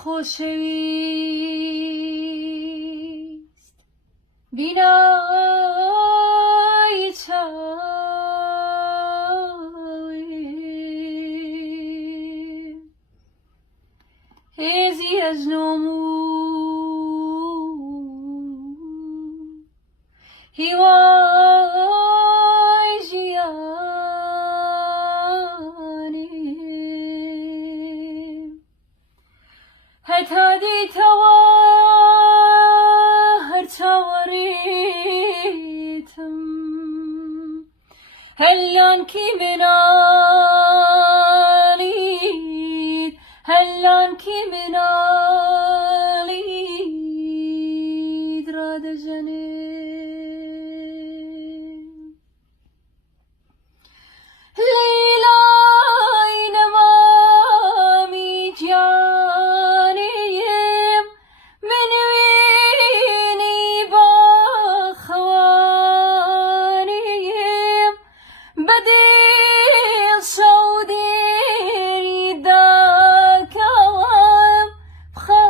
خوشویست بینای چاوی هزی از نمو هیوای جیانی حتی دیتوا هر چاوریتم هلان کی منالید هلان کی منالید را دجنه لیلای نمامی جانیم منوینی با خوانیم بدیل سودیری داکوام بخوا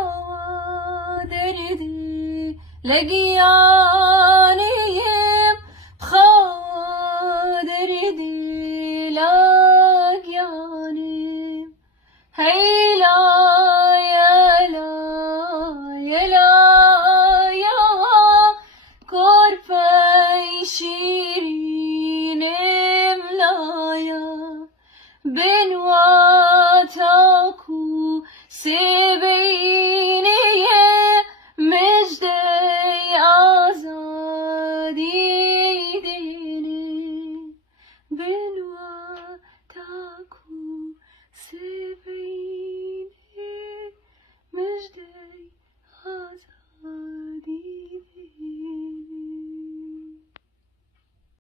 دردی لگیانیم بخوا دردی لگیانیم هیلا یلا یلا یا کرپی شیرینم لایا بنواتاکو سبی